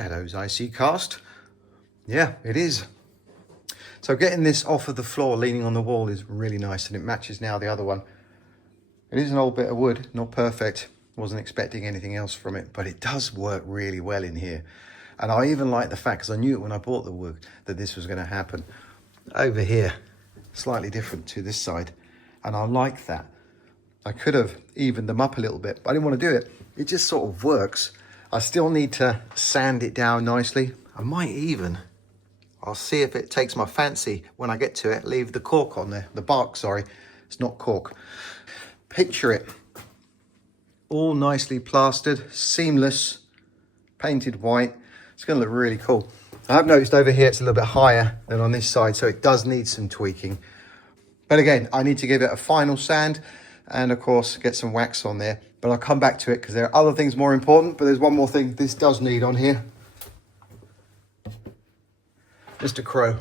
Shadows I see cast. Yeah, it is. So getting this off of the floor, leaning on the wall, is really nice, and it matches now the other one. It is an old bit of wood, not perfect. Wasn't expecting anything else from it, but it does work really well in here. And I even like the fact, because I knew it when I bought the wood, that this was going to happen. Over here, slightly different to this side, and I like that. I could have evened them up a little bit, but I didn't want to do it. It just sort of works. I still need to sand it down nicely. I might even, I'll see if it takes my fancy when I get to it, leave the cork on there, the bark, sorry. It's not cork. Picture it, all nicely plastered, seamless, painted white. It's going to look really cool. I have noticed over here it's a little bit higher than on this side, so it does need some tweaking. But again, I need to give it a final sand and of course get some wax on there. But I'll come back to it because there are other things more important, but there's one more thing this does need on here. Mr. Crow.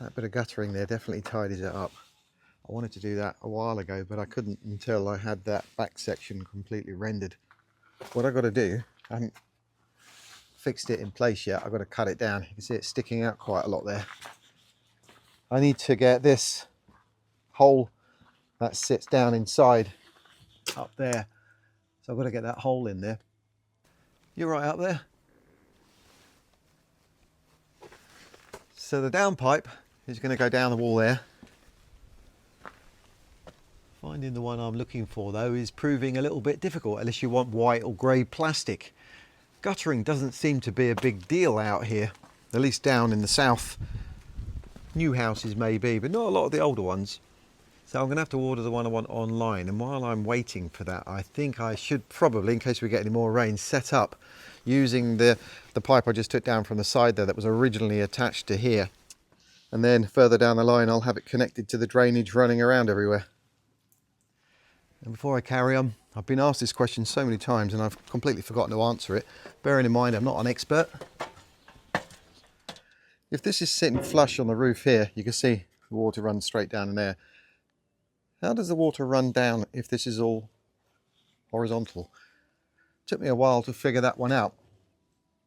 That bit of guttering there definitely tidies it up. I wanted to do that a while ago, but I couldn't until I had that back section completely rendered. What I've got to do, I haven't fixed it in place yet, I've got to cut it down. You can see it sticking out quite a lot there. I need to get this hole that sits down inside up there. So I've got to get that hole in there. You're right up there. So the downpipe is going to go down the wall there. Finding the one I'm looking for though is proving a little bit difficult unless you want white or grey plastic. Guttering doesn't seem to be a big deal out here, at least down in the south. New houses maybe, but not a lot of the older ones. So I'm going to have to order the one I want online, and while I'm waiting for that I think I should probably, in case we get any more rain, set up using the pipe I just took down from the side there that was originally attached to here. And then further down the line I'll have it connected to the drainage running around everywhere. And before I carry on, I've been asked this question so many times and I've completely forgotten to answer it. Bearing in mind I'm not an expert. If this is sitting flush on the roof here, you can see the water runs straight down in there. How does the water run down if this is all horizontal? It took me a while to figure that one out.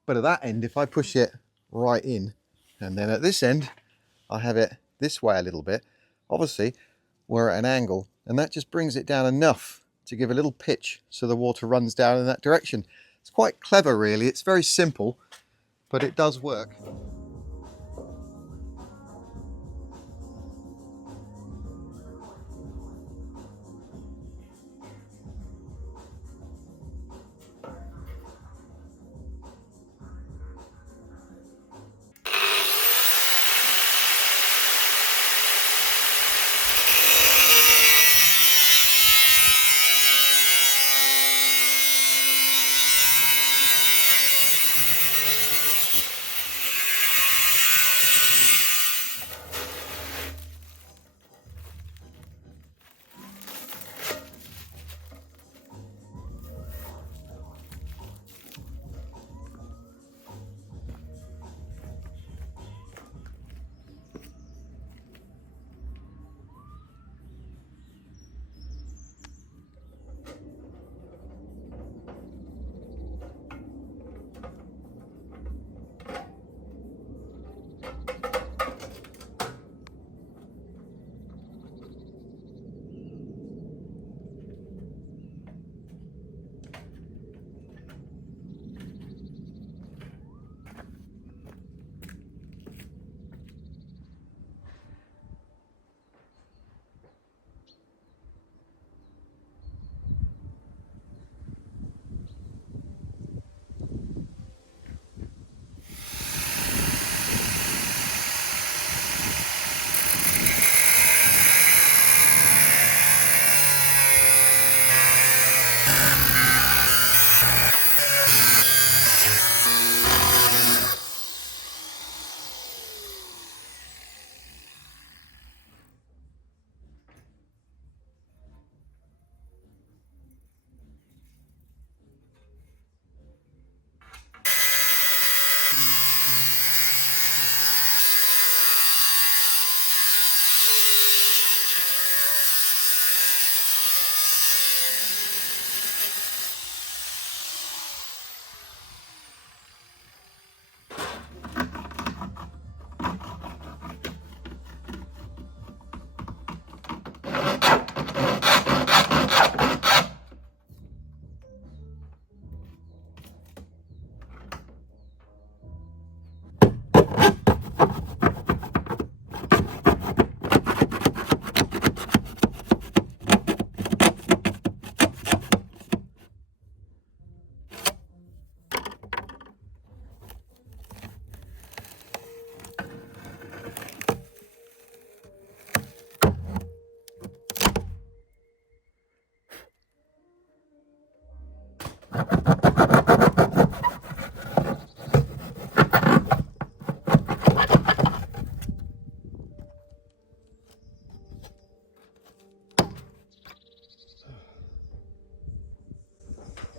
But at that end, if I push it right in, and then at this end, I have it this way a little bit, obviously we're at an angle, and that just brings it down enough to give a little pitch so the water runs down in that direction. It's quite clever really, it's very simple, but it does work.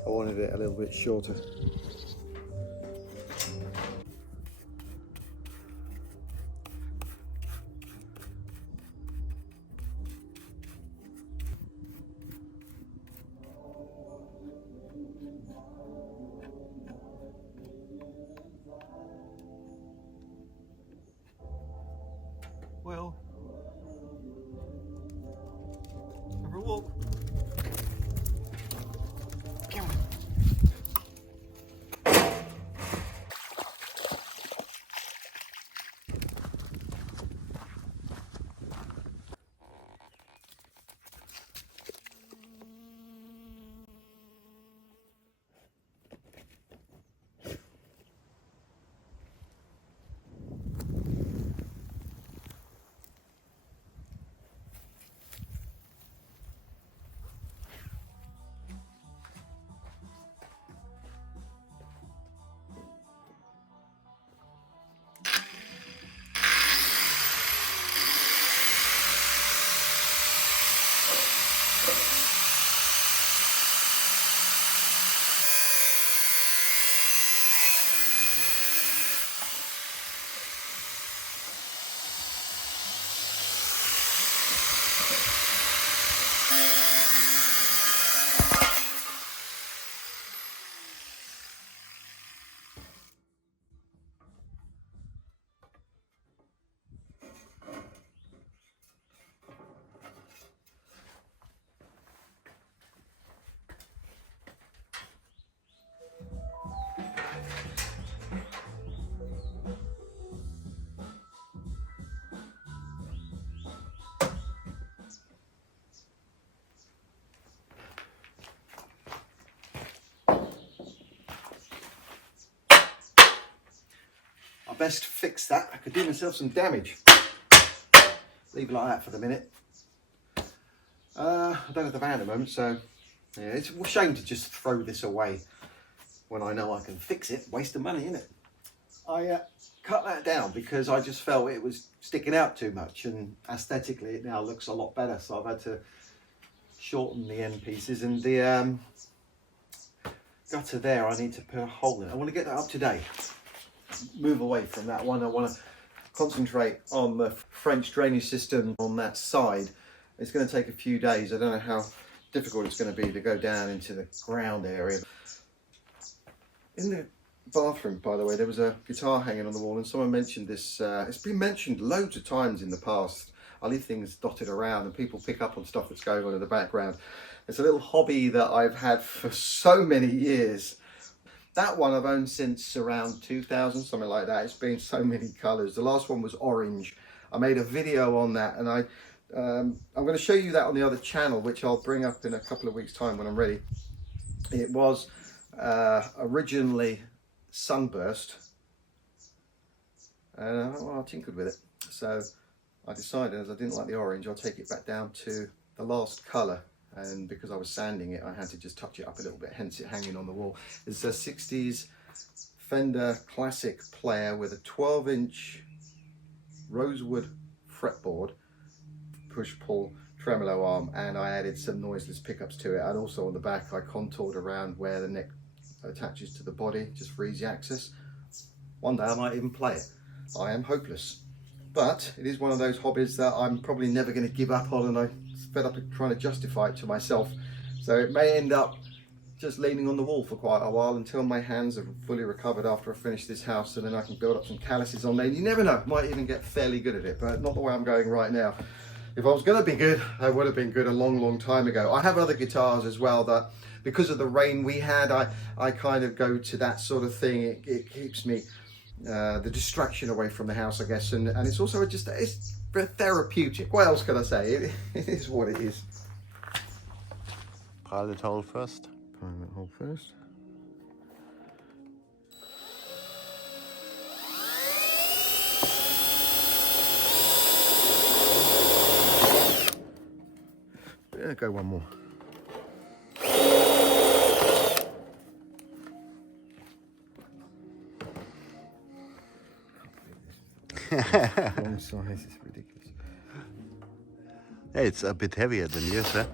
I wanted it a little bit shorter. Well, go for a walk. Come on. best fix that. I could do myself some damage. Leave it like that for the minute. I don't have the van at the moment, so yeah, it's a shame to just throw this away when I know I can fix it. Waste of money, isn't it? I cut that down because I just felt it was sticking out too much, and aesthetically it now looks a lot better, so I've had to shorten the end pieces, and the gutter there I need to put a hole in. I want to get that up today, move away from that one. I want to concentrate on the French drainage system on that side. It's going to take a few days. I don't know how difficult it's going to be to go down into the ground area. In the bathroom, by the way, there was a guitar hanging on the wall, and someone mentioned this. It's been mentioned loads of times in the past. I leave things dotted around and people pick up on stuff that's going on in the background. It's a little hobby that I've had for so many years. That one I've owned since around 2000, something like that. It's been so many colours. The last one was orange. I made a video on that, and I'm going to show you that on the other channel, which I'll bring up in a couple of weeks' time when I'm ready. It was originally sunburst, and well, I tinkered with it. So I decided, as I didn't like the orange, I'll take it back down to the last colour. And because I was sanding it, I had to just touch it up a little bit, hence it hanging on the wall. It's a 60s Fender Classic player with a 12-inch rosewood fretboard, push-pull tremolo arm, and I added some noiseless pickups to it. And also on the back, I contoured around where the neck attaches to the body, just for easy access. One day I might even play it. I am hopeless. But it is one of those hobbies that I'm probably never going to give up on, and I'm fed up with trying to justify it to myself. So it may end up just leaning on the wall for quite a while until my hands are fully recovered after I finish this house, and then I can build up some calluses on there. You never know, might even get fairly good at it, but not the way I'm going right now. If I was going to be good, I would have been good a long time ago. I have other guitars as well that, because of the rain we had, I kind of go to that sort of thing. It keeps me the distraction away from the house, I guess, and it's also it's therapeutic. What else can I say? It is what it is. Pilot hole first. Pilot hole first. Yeah, go one more. Wrong size, it's ridiculous. Hey, it's a bit heavier than yours, huh?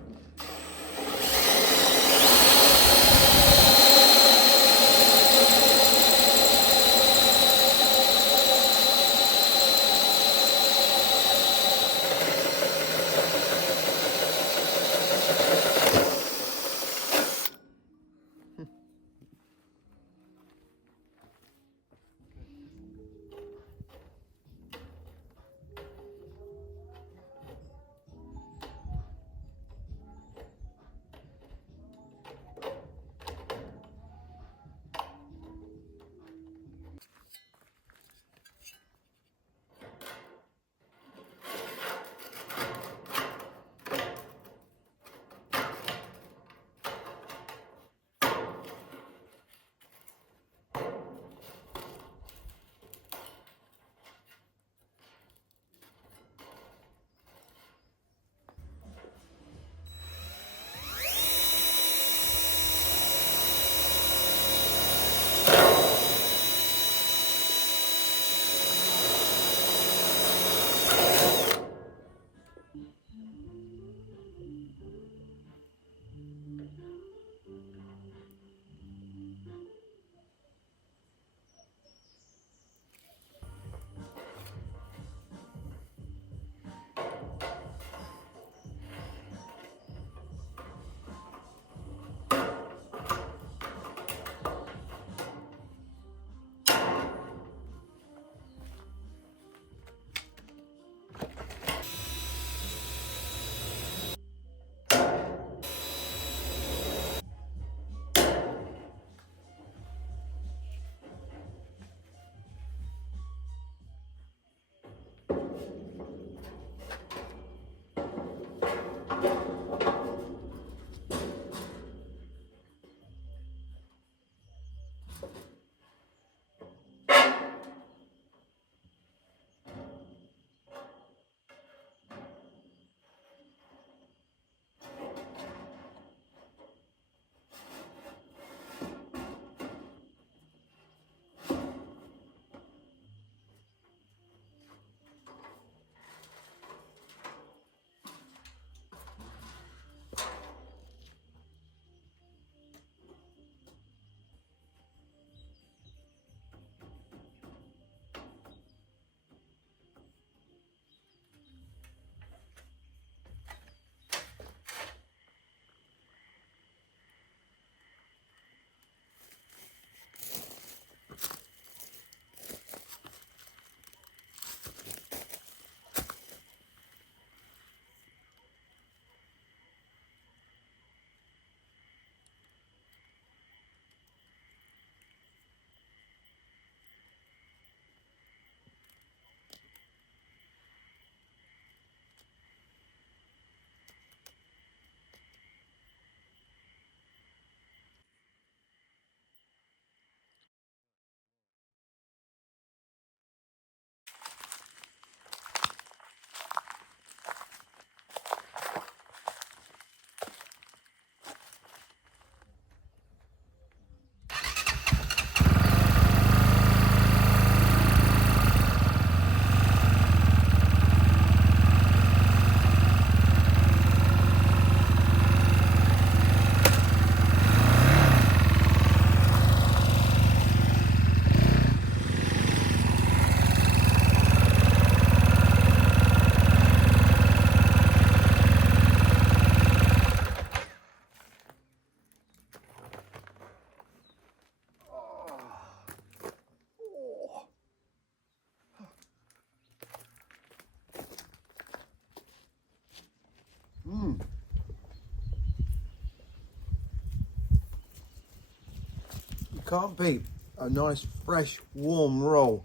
can't beat a nice, fresh, warm roll.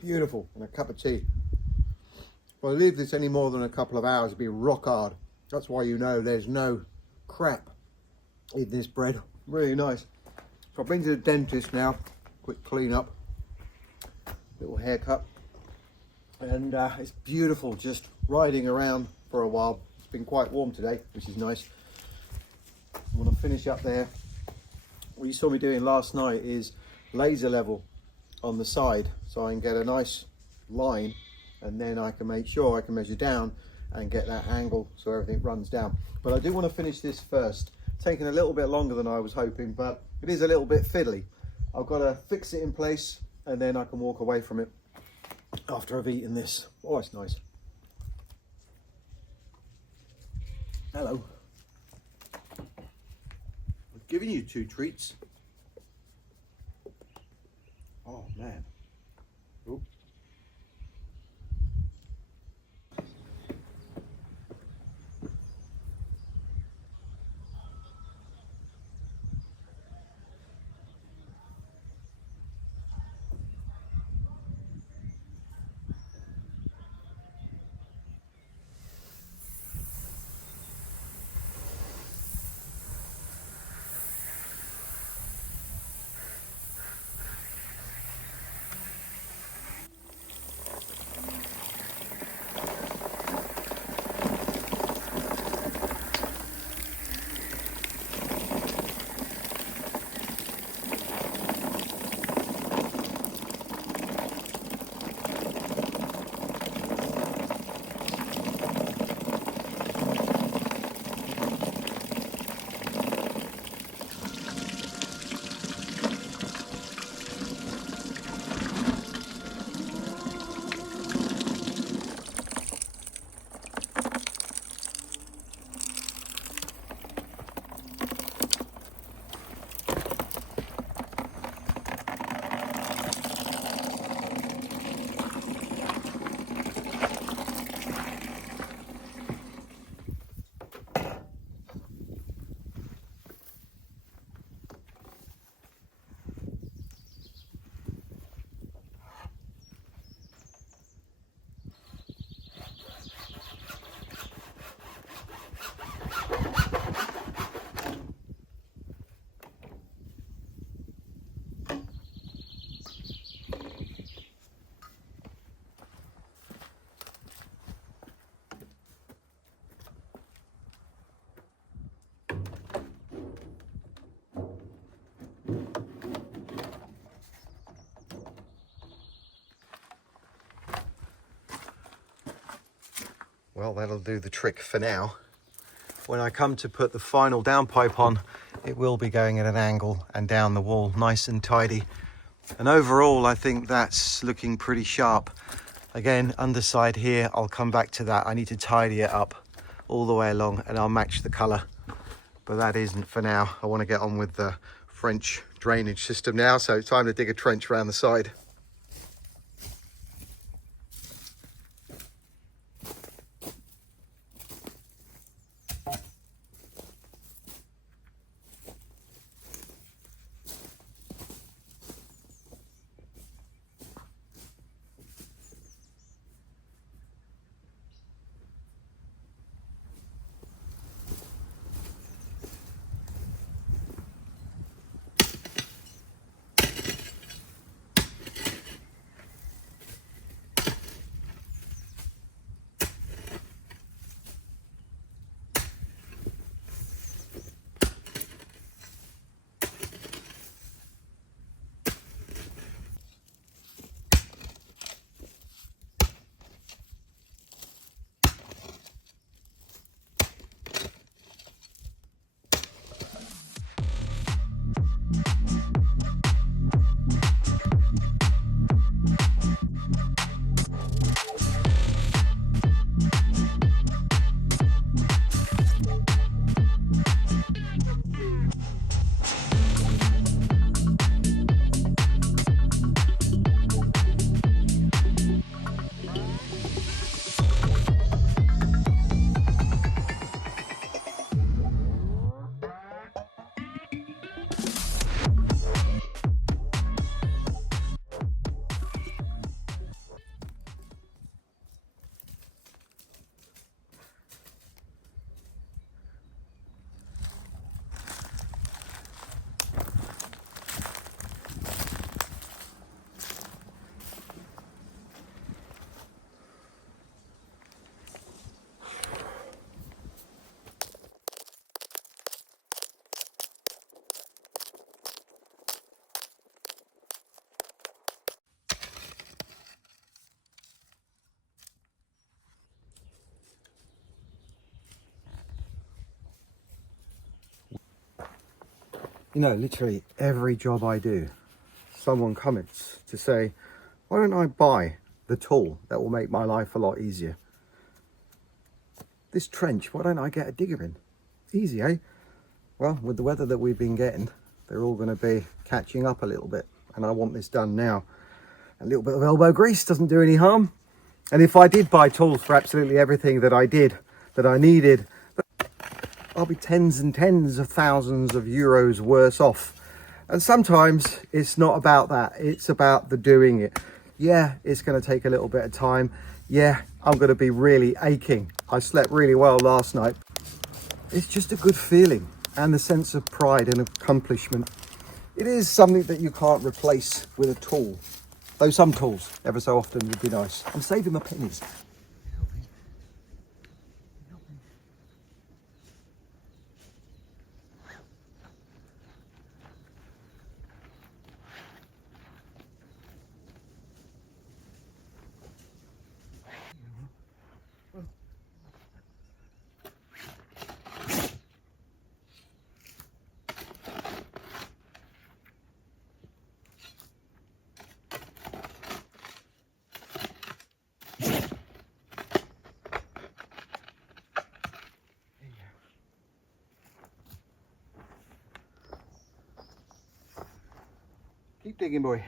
Beautiful, and a cup of tea. If I leave this any more than a couple of hours, it'll be rock hard. That's why you know there's no crap in this bread. Really nice. So I've been to the dentist now. Quick clean up, little haircut, and it's beautiful just riding around for a while. It's been quite warm today, which is nice. I'm going to finish up there. What you saw me doing last night is laser level on the side, so I can get a nice line, and then I can make sure I can measure down and get that angle so everything runs down. But I do want to finish this first. Taking a little bit longer than I was hoping, but it is a little bit fiddly. I've got to fix it in place, and then I can walk away from it after I've eaten this. Oh, it's nice. Hello. I've given you 2 treats. Oh man. Oop. Well, that'll do the trick for now. When I come to put the final downpipe on, it will be going at an angle and down the wall, nice and tidy. And overall, I think that's looking pretty sharp. Again, underside here, I'll come back to that. I need to tidy it up all the way along, and I'll match the colour. But that isn't for now. I want to get on with the French drainage system now, so it's time to dig a trench around the side. You know, literally every job I do, someone comments to say, why don't I buy the tool that will make my life a lot easier? This trench, why don't I get a digger in? Easy, eh? Well, with the weather that we've been getting, they're all going to be catching up a little bit, and I want this done now. A little bit of elbow grease doesn't do any harm. And if I did buy tools for absolutely everything that I needed, I'll be tens and tens of thousands of euros worse off. And sometimes it's not about that. It's about the doing it. Yeah, it's going to take a little bit of time. Yeah, I'm going to be really aching. I slept really well last night. It's just a good feeling and the sense of pride and accomplishment. It is something that you can't replace with a tool. Though some tools, ever so often, would be nice. I'm saving my pennies. Keep digging, boy.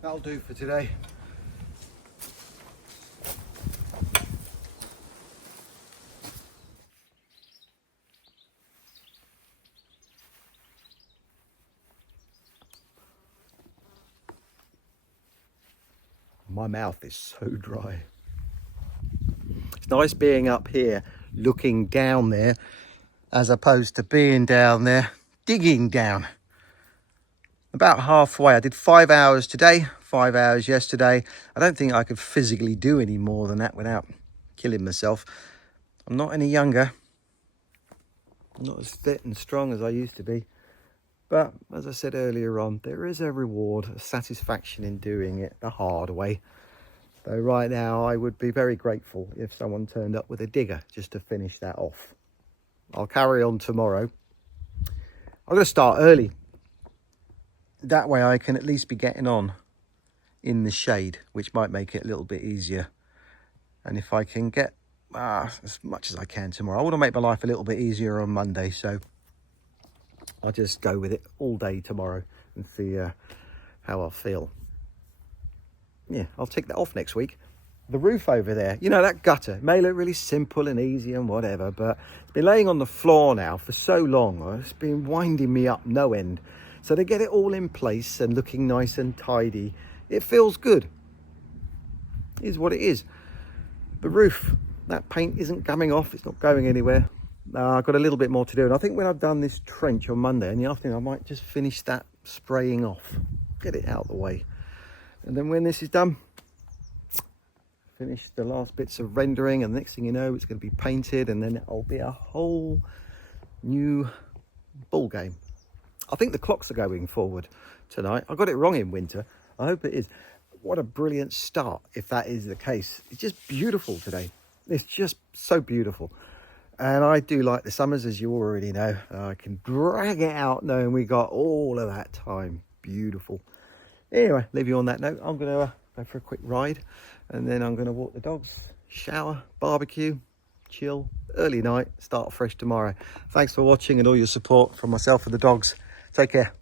That'll do for today. My mouth is so dry. It's nice being up here looking down there as opposed to being down there digging down. About halfway. I did 5 hours today, 5 hours yesterday. I don't think I could physically do any more than that without killing myself. I'm not any younger. I'm not as fit and strong as I used to be. But as I said earlier on, there is a reward, a satisfaction in doing it the hard way. Though right now I would be very grateful if someone turned up with a digger just to finish that off. I'll carry on tomorrow. I'm going to start early. That way I can at least be getting on in the shade, which might make it a little bit easier. And if I can get as much as I can tomorrow, I want to make my life a little bit easier on Monday, so I'll just go with it all day tomorrow and see how I feel. Yeah, I'll take that off next week. The roof over there, you know, that gutter, it may look really simple and easy and whatever, but it's been laying on the floor now for so long. It's been winding me up no end. So to get it all in place and looking nice and tidy, it feels good. It is what it is. The roof, that paint isn't coming off. It's not going anywhere. I've got a little bit more to do. And I think when I've done this trench on Monday in the afternoon, I might just finish that spraying off. Get it out of the way. And then when this is done, finish the last bits of rendering. And the next thing you know, it's going to be painted. And then it'll be a whole new ball game. I think the clocks are going forward tonight. I got it wrong in winter. I hope it is. What a brilliant start, if that is the case. It's just beautiful today. It's just so beautiful. And I do like the summers, as you already know. I can drag it out knowing we got all of that time. Beautiful. Anyway, leave you on that note. I'm going to go for a quick ride, and then I'm going to walk the dogs, shower, barbecue, chill, early night, start fresh tomorrow. Thanks for watching and all your support from myself and the dogs. Take care.